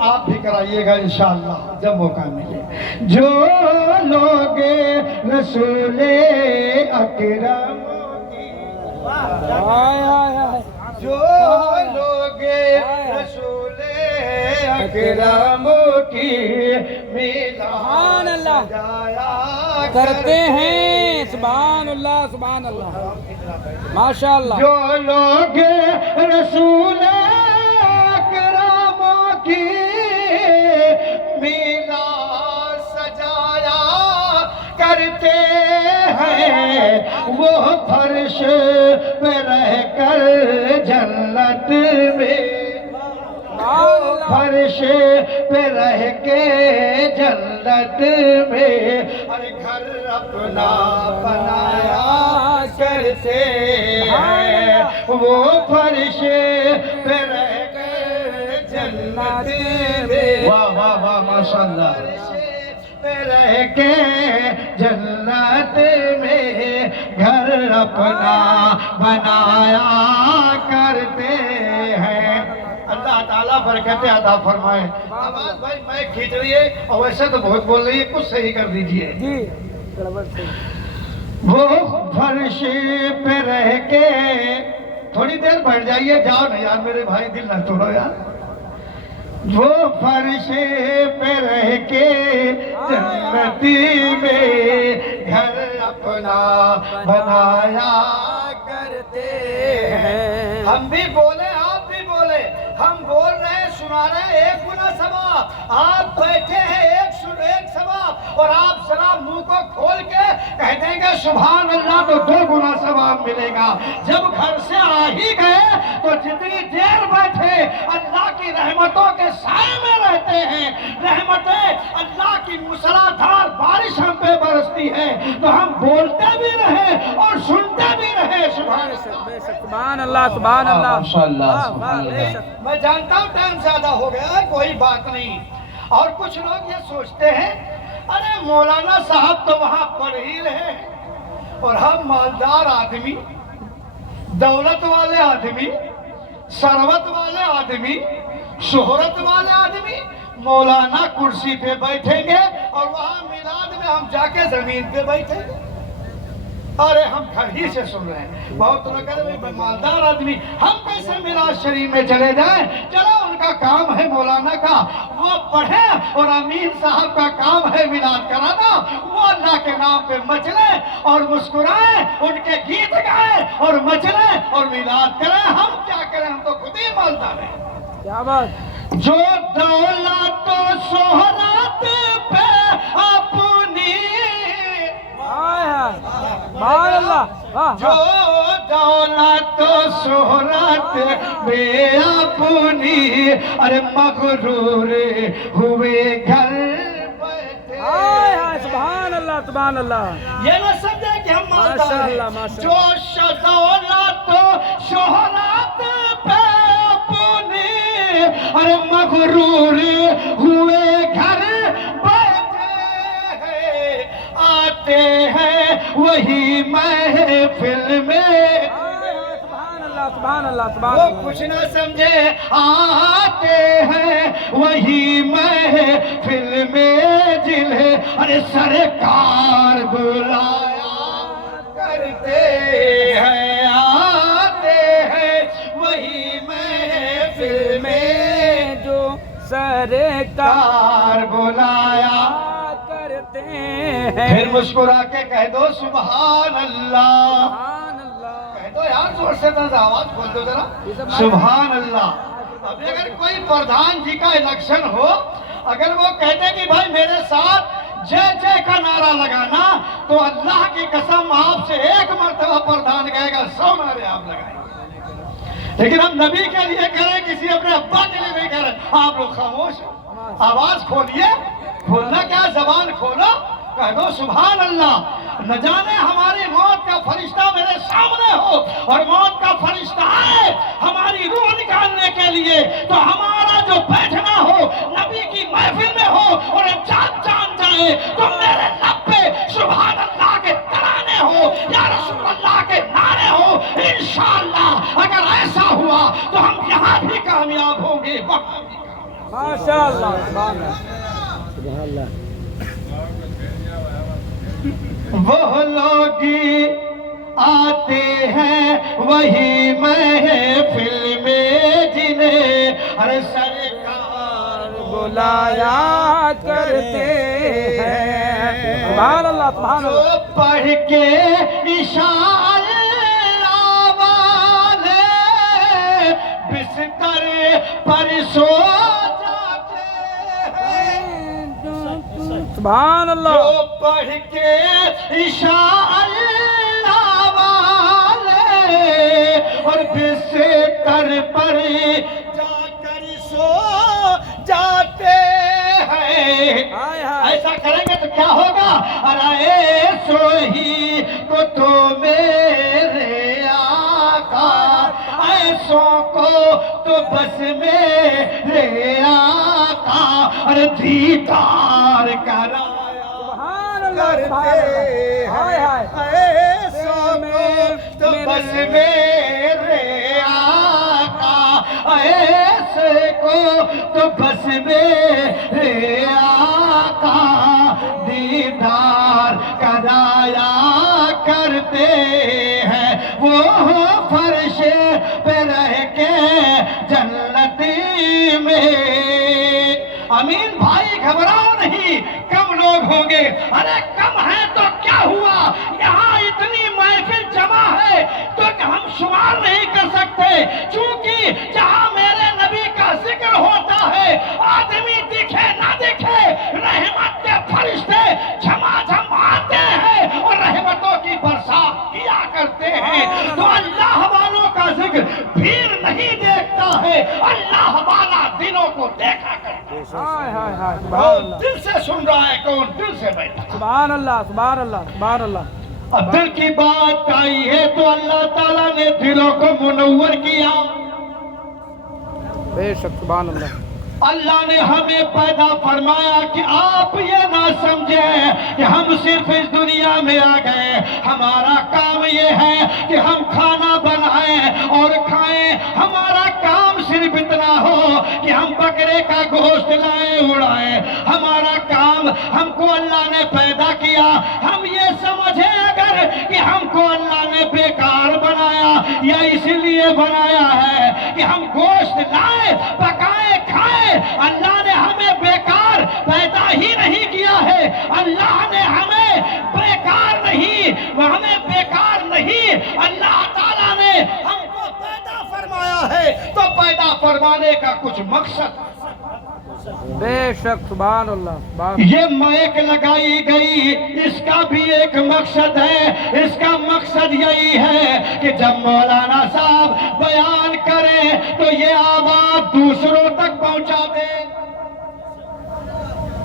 آپ بھی کرائیے گا انشاءاللہ جب موقع ملے. جو لوگ رسول اکرم کی، جو لوگ رسول اکرم کی میلاد سجایا کرتے ہیں. سبحان اللہ سبحان اللہ ماشاءاللہ. جو لوگ رسول اکرم کی میلاد سجایا کرتے ہیں، وہ فرش پہ رہ کر جنت میں، وہ فرش پہ رہ کے جنت میں ہر گھر اپنا بنایا کرتے ہیں، وہ فرش پہ رہ کے جنت میں. واہ واہ واہ ماشاءاللہ. پہ رہ کے جنت میں گھر اپنا بنایا کرتے ہیں. اللہ تعالیٰ برکت عطا فرمائے. آواز بھائی میں کھینچ رہی ہے اور ویسے تو بہت بول رہی ہے، کچھ صحیح کر دیجئے. جی وہ فرش پہ رہ کے تھوڑی دیر بیٹھ جائیے، جاؤ نا یار میرے بھائی، دل نہ توڑو یار. وہ فرش پہ رہ کے جنتی میں گھر اپنا بنایا کرتے ہیں. ہم بھی بولے آپ بھی بولے، ہم بول رہے ہیں سنا رہے ہیں، ایک گنا ثواب. آپ بیٹھے ہیں ایک ثواب، اور آپ ذرا منہ کو کھول کے کہہ دیں گے سبحان اللہ تو 2 گنا ثواب ملے گا. جب گھر سے آ ہی گئے تو جتنی دیر بیٹھے اللہ کی رحمتوں کے سائے میں رہتے ہیں. رحمتیں اللہ کی موسلا دھار بارش ہم پہ برستی ہے تو ہم بولتے بھی رہے اور سنتے بھی رہے. سبحان اللہ سبحان اللہ سبحان اللہ ماشاءاللہ. سبحان اللہ. میں جانتا ہوں ٹائم زیادہ ہو گیا ہے، کوئی بات نہیں. اور کچھ لوگ یہ سوچتے ہیں ارے مولانا صاحب تو وہاں پڑھ ہی رہے ہیں، اور ہم مالدار آدمی، دولت والے آدمی، ثروت والے آدمی، شہرت والے آدمی مولانا کرسی پہ بیٹھیں گے اور وہاں میلاد میں ہم جا کے زمین پہ بیٹھیں گے. ارے ہم گھر ہی سے سن رہے ہیں. بہت لوگ کہہ رہے ہیں مالدار آدمی ہم کیسے میلاد شریف میں چلے جائیں. چلو ان کا کام ہے مولانا کا، وہ پڑھیں، اور امین صاحب کا کام ہے میلاد کرانا. وہ اللہ کے نام پہ مچلیں اور مسکرائیں، ان کے گیت گائیں اور مچلیں اور میلاد کریں. ہم کیا کریں، ہم تو خود ہی مالدار ہیں. کیا بات. جو دولت و شہرت پہ اپنی، سبحان اللہ. جو دولت و شہرت پہ اپنی ارے مغرور ہوئے گھر بیٹھے. سبحان اللہ سبحان اللہ. یہ نہ سمجھے کہ ہم مالدار ہیں. جو دولت و شہرت پہ اپنی ارے مغرور ہوئے گھر بیٹھے ہیں، آتے ہیں وہی محفل میں. سبحان اللہ سبحان اللہ سبحان وہ اللہ. کچھ نہ سمجھے، آتے ہیں وہی محفل میں جنہیں ارے سرکار بلایا کرتے ہیں. آتے ہیں وہی محفل میں جو سرکار بلایا کرتے ہیں. پھر مسکرا کے کہہ دو سبحان اللہ. سبحان اللہ. کہہ دو یار زور سے آواز کھول دو ذرا سبحان اللہ. اب اگر کوئی پردھان جی کا الیکشن ہو، اگر وہ کہتے کہ بھائی میرے ساتھ جے جے کا نعرہ لگانا، تو اللہ کی قسم آپ سے 1 مرتبہ پردھان کہے گا 100 نعرے آپ لگائیں. لیکن ہم نبی کے لیے کریں، کسی اپنے ابا کے لیے نہیں کریں. آپ لوگ خاموش ہیں. آواز کھولیے، کھولنا کیا، زبان کھولو، کہہ دو سبحان اللہ. نہ جانے ہماری موت کا فرشتہ میرے سامنے ہو اور موت کا فرشتہ آئے ہماری روح نکالنے کے لیے، تو ہمارا جو بیٹھنا ہو نبی کی محفل میں ہو اور جان جائے تو میرے لب پہ سبحان اللہ کے ترانے ہو یا رسول اللہ کے نعرے ہو. انشاءاللہ اگر ایسا ہوا تو ہم یہاں بھی کامیاب ہوں گے، وہاں بھی کامیاب. ماشاء اللہ سبحان اللہ وہ لوگ آتے ہیں وہی محفل میں جنہیں ہر سرکار بلایا کرتے ہیں سبحان اللہ سبحان اللہ پڑھ کے اشارے والے بستر پر سو جاتے ہیں سبحان اللہ جو پڑھ کے اشارے والے اور بستر پر جا کر سو جاتے ہیں ہائے ہائے ایسا کریں گے تو کیا ہوگا؟ ارے سوہی کو تو میرے آقا ایسوں کو تو بس میرے آقا ارے دیدار کرایا سبحان اللہ سبحان اللہ ہائے ہائے ایسوں کو تو بس میرے آقا ایسے کو تو بس میرے آقا دیدار کرایا کرتے ہیں وہ فرش پہ رہ کے جنتی میں امین بھائی گھبراؤ نہیں کم لوگ ہوں گے ارے کم ہے تو کیا ہوا یہاں اتنی محفل جمع ہے تو کہ ہم شمار نہیں کر سکتے چونکہ جہاں میرے نبی کا ذکر ہوتا ہے آدمی دکھے نہ دکھے رحمت کے فرشتے جھماجھم آتے ہیں اور رحمتوں کی برسات کیا کرتے ہیں تو اللہ والوں کا ذکر بھیڑ نہیں دیکھتا ہے اللہ والا دلوں کو دیکھا کرتا ہے ہائے ہائے ہائے سبحان کون اللہ دل سے سن رہا ہے کون دل سے بیٹھا سبحان اللہ سبحان اللہ سبحان اللہ اب دل کی بات آئی ہے تو اللہ تعالیٰ نے دلوں کو منور کیا بے شک سبحان اللہ اللہ نے ہمیں پیدا فرمایا کہ آپ یہ نہ سمجھیں کہ ہم صرف اس دنیا میں آ گئے ہمارا کام یہ ہے کہ ہم کھانا بنائیں اور کھائیں ہمارا کام صرف اتنا ہو کہ ہم بکرے کا گوشت لائیں اڑائیں ہمارا کام ہم کو اللہ نے پیدا کیا ہم یہ سمجھیں اگر کہ ہم کو اللہ نے بیکار بنایا یا اس لیے بنایا ہے کہ ہم گوشت لائیں پکائیں کھائیں اللہ نے ہمیں بیکار پیدا ہی نہیں کیا ہے اللہ نے ہمیں بیکار نہیں اللہ تعالیٰ نے ہم کو پیدا فرمایا ہے تو پیدا فرمانے کا کچھ مقصد بے شک سبحان اللہ سبحان یہ مائک لگائی گئی اس کا بھی ایک مقصد ہے اس کا مقصد یہی ہے کہ جب مولانا صاحب بیان کریں تو یہ آواز دوسروں تک پہنچا دیں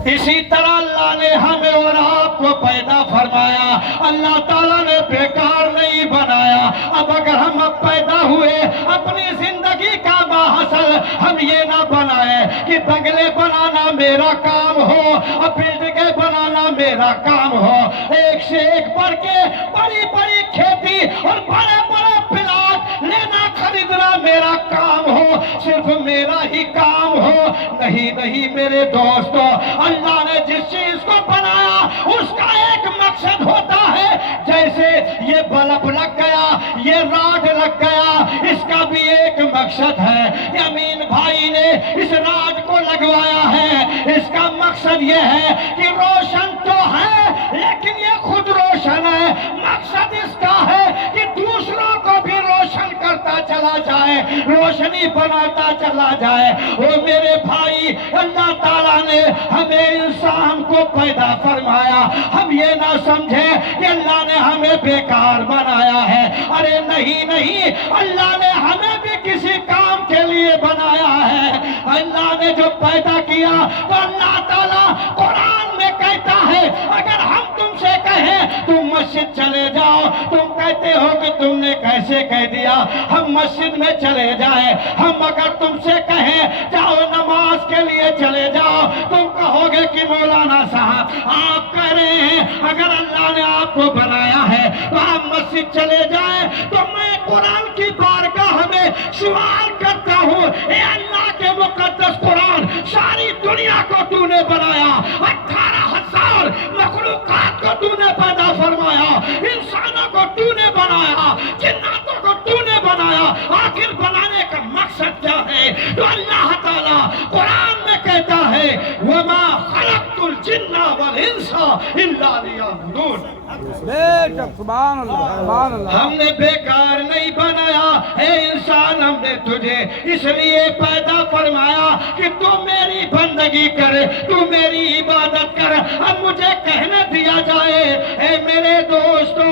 اسی طرح اللہ نے ہمیں اور آپ کو پیدا فرمایا اللہ تعالیٰ نے بیکار نہیں بنایا اب اگر ہم اب پیدا ہوئے اپنی زندگی کا ماحصل ہم یہ نہ بنائیں کہ بنگلے بنانا میرا کام ہو اور بلڈنگیں بنانا میرا کام ہو ایک سے ایک بڑھ کے بڑی بڑی کھیتی اور بڑے بڑے پلاٹ لینا خریدنا میرا کام ہو صرف میرا ہی کام ہو نہیں میرے دوستو اللہ نے جس چیز کو بنایا اس کا ایک مقصد ہوتا ہے جیسے یہ بلب لگ گیا یہ راڈ لگ گیا اس کا بھی ایک مقصد ہے امین بھائی نے اس راڈ کو لگوایا ہے اس کا مقصد یہ ہے کہ روشن تو ہے لیکن یہ خود روشن ہے مقصد اس کا ہے کہ دوسروں کو بھی روشن کرتا چلا جائے روشنی بناتا چلا جائے وہ میرے بھائی اللہ تعالیٰ نے ہمیں انسان کو پیدا فرمایا ہم یہ نہ سمجھیں کہ اللہ نے ہمیں بیکار بنایا ہے ارے نہیں اللہ نے ہمیں بھی کسی کام کے لیے بنایا ہے اللہ نے جو پیدا کیا تو اللہ تعالیٰ قرآن میں کہتا ہے اگر ہم تم تم سے کہیں تم مسجد چلے جاؤ، تم کہتے ہو کہ تم نے کیسے کہہ دیا ہم مسجد میں چلے جائیں؟ ہم اگر تم سے کہیں جاؤ نماز کے لیے چلے جاؤ، تم کہو گے کہ مولانا صاحب آپ کہہ رہے ہیں اگر اللہ نے آپ کو بنایا ہے تو آپ مسجد چلے جائیں۔ تو میں قرآن کی بارگاہ میں سوال کرتا ہوں، اے اللہ کے مقدس قرآن، ساری دنیا کو تو نے بنایا، 18,000 مخلوقات کو تو نے پیدا فرمایا، انسانوں کو تو نے بنایا، جناتوں کو تو نے بنایا، آخر بنانے کا مقصد کیا ہے؟ تو اللہ تعالیٰ قرآن میں کہتا ہے وَمَا خَلَقْتُ الْجِنَّ وَالْإِنسَ إِلَّا لِيَعْبُدُونِ۔ بے شک سبحان اللہ سبحان اللہ۔ ہم نے بیکار نہیں بنایا، اے انسان ہم نے تجھے اس لیے پیدا فرمایا کہ تو میری بندگی کر، تو میری عبادت کر۔ اب مجھے کہنے دیا جائے اے میرے دوستو،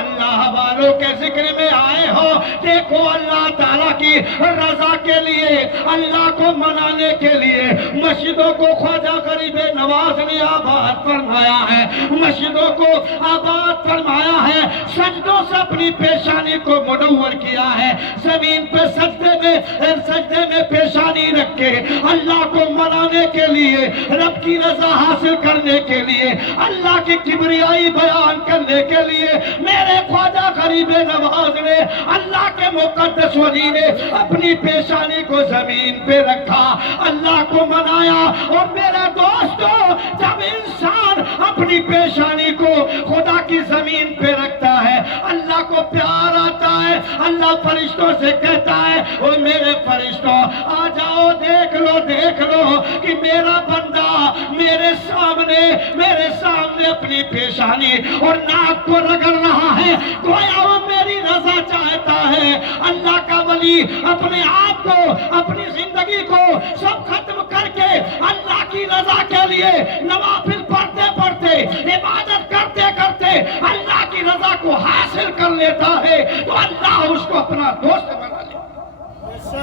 اللہ والوں کے ذکر میں آئے ہو، دیکھو اللہ تعالیٰ کی رضا کے لیے، اللہ کو منانے کے لیے مسجدوں کو خواجہ غریب نواز نے آباد فرمایا ہے، مسجدوں کو آباد فرمایا ہے، سجدوں سے اپنی پیشانی کو منور کیا ہے، زمین پہ سجدے میں پیشانی رکھ کے اللہ کو منانے کے لیے، رب کی رضا حاصل کرنے کے لیے، اللہ کی کبریائی بیان کرنے کے لیے میرے خواجہ غریب نواز نے، اللہ کے مقدس ولی نے اپنی پیشانی کو زمین پہ رکھا، اللہ کو منایا۔ اور میرے دوستو، جب انسان اپنی پیشانی کو خدا کی زمین پہ رکھتا ہے، اللہ کو پیار آتا ہے، اللہ فرشتوں سے کہتا ہے او میرے فرشتوں آ جاؤ، دیکھ لو کہ میرا بندہ میرے سامنے اپنی پیشانی اور ناک کو رگڑ رہا ہے، گویا وہ میری رضا چاہتا ہے۔ اللہ کا ولی اپنے آپ کو، اپنی زندگی کو سب ختم کر کے اللہ کی رضا کے لیے نوافل پڑھتے پڑھتے، عبادت کرتے کرتے اللہ کی رضا کو حاصل کر لیتا ہے تو اللہ اس کو اپنا دوست بنا لیتا ہے۔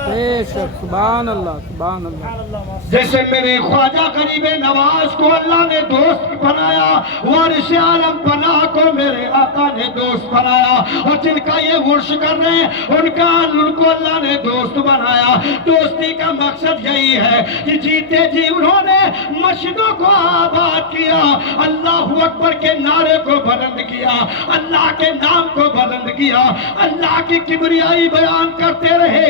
بے شک سبحان اللہ سبحان اللہ۔ جیسے میرے خواجہ غریب نواز کو اللہ نے دوست بنایا، وارث عالم پناہ کو میرے آقا نے دوست بنایا، اور جن کا یہ ورش کر رہے ہیں ان کو اللہ نے دوست بنایا۔ دوستی کا مقصد یہی ہے کہ جیتے جی انہوں نے مسجدوں کو آباد کیا، اللہ اکبر کے نعرے کو بلند کیا، اللہ کے نام کو بلند کیا، اللہ کی کبریائی بیان کرتے رہے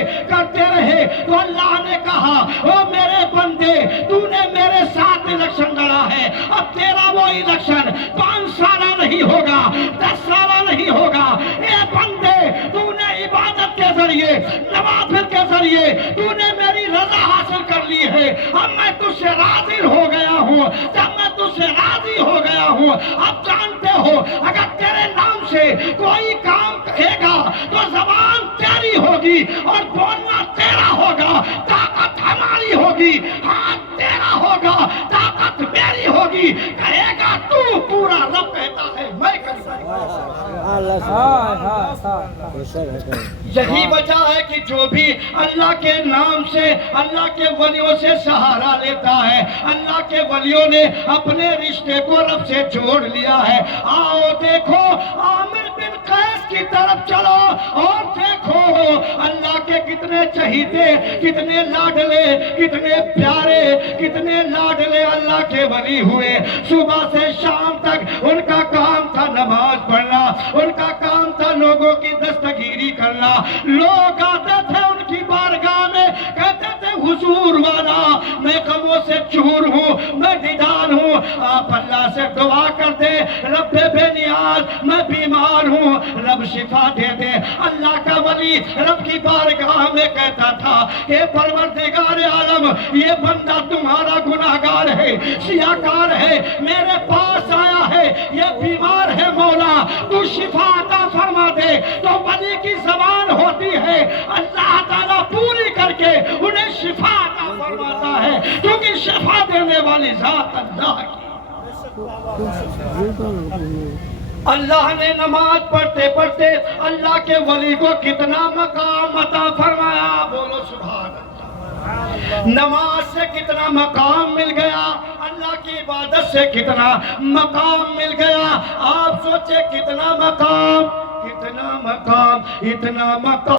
تو اللہ نے کہا او میرے بندے، تو نے میرے ساتھ الیکشن لڑا ہے، اب تیرا وہ الیکشن 5 سالہ نہیں ہوگا، 10 سالہ نہیں ہوگا۔ اے بندے، تو نے عبادت کے ذریعے، نوافل کے ذریعے تو نے میری رضا حاصل کر لی ہے، اب میں تجھ سے راضی ہو گیا ہوں۔ جب میں تجھ سے راضی ہو گیا ہوں، اب جانتے ہو اگر تیرے نام سے کوئی کام کہے گا تو زبان تیری ہوگی اور بولنا تیرا ہوگا، طاقت ہماری ہوگی، ہاتھ تیرا ہوگا، طاقت میری ہوگی، کہے گا تو پورا، رب کہتا ہے میں کرتا ہوں۔ یہی وجہ ہے کہ جو بھی اللہ کے نام سے، اللہ کے ولیوں سے سہارا لیتا ہے، اللہ کے ولیوں نے اپنے رشتے کو رب سے جوڑ لیا ہے۔ آؤ دیکھو عامر بن قیس کی طرف چلو اور دیکھو اللہ کے کتنے چہیتے، کتنے لاڈلے، کتنے پیارے، کتنے لاڈلے اللہ کے ولی ہوئے۔ صبح سے شام تک ان کا کام تھا نماز پڑھنا، ان کا کام تھا لوگوں کی دستگیری کرنا۔ لوگ آتے تھے ان کی بارگاہ میں، کہتے تھے حضور والا میں غموں سے چور ہوں، میں دیدان ہوں، آپ اللہ سے دعا کر دے، رب بے نیاز میں بیمار ہوں، رب شفا دے دے۔ اللہ کا ولی رب کی بارگاہ میں کہتا تھا کہ پروردگار عالم، یہ بندہ تمہارا گناہگار ہے، سیاہکار ہے، میرے پاس آیا ہے، یہ بیمار ہے، مولا تو شفا عطا فرما دے۔ تو ولی کی زبان ہوتی ہے، اللہ تعالیٰ پوری کر کے انہیں شفا عطا فرماتا ہے، کیونکہ شفا دینے والی ذات اللہ کی۔ اللہ نے نماز پڑھتے پڑھتے اللہ کے ولی کو کتنا مقام عطا فرمایا، بولو سبحان اللہ۔ نماز سے کتنا مقام مل گیا، اللہ کی عبادت سے کتنا مقام مل گیا. آپ سوچے کتنا مقام، اتنا مقام، اتنا مقام.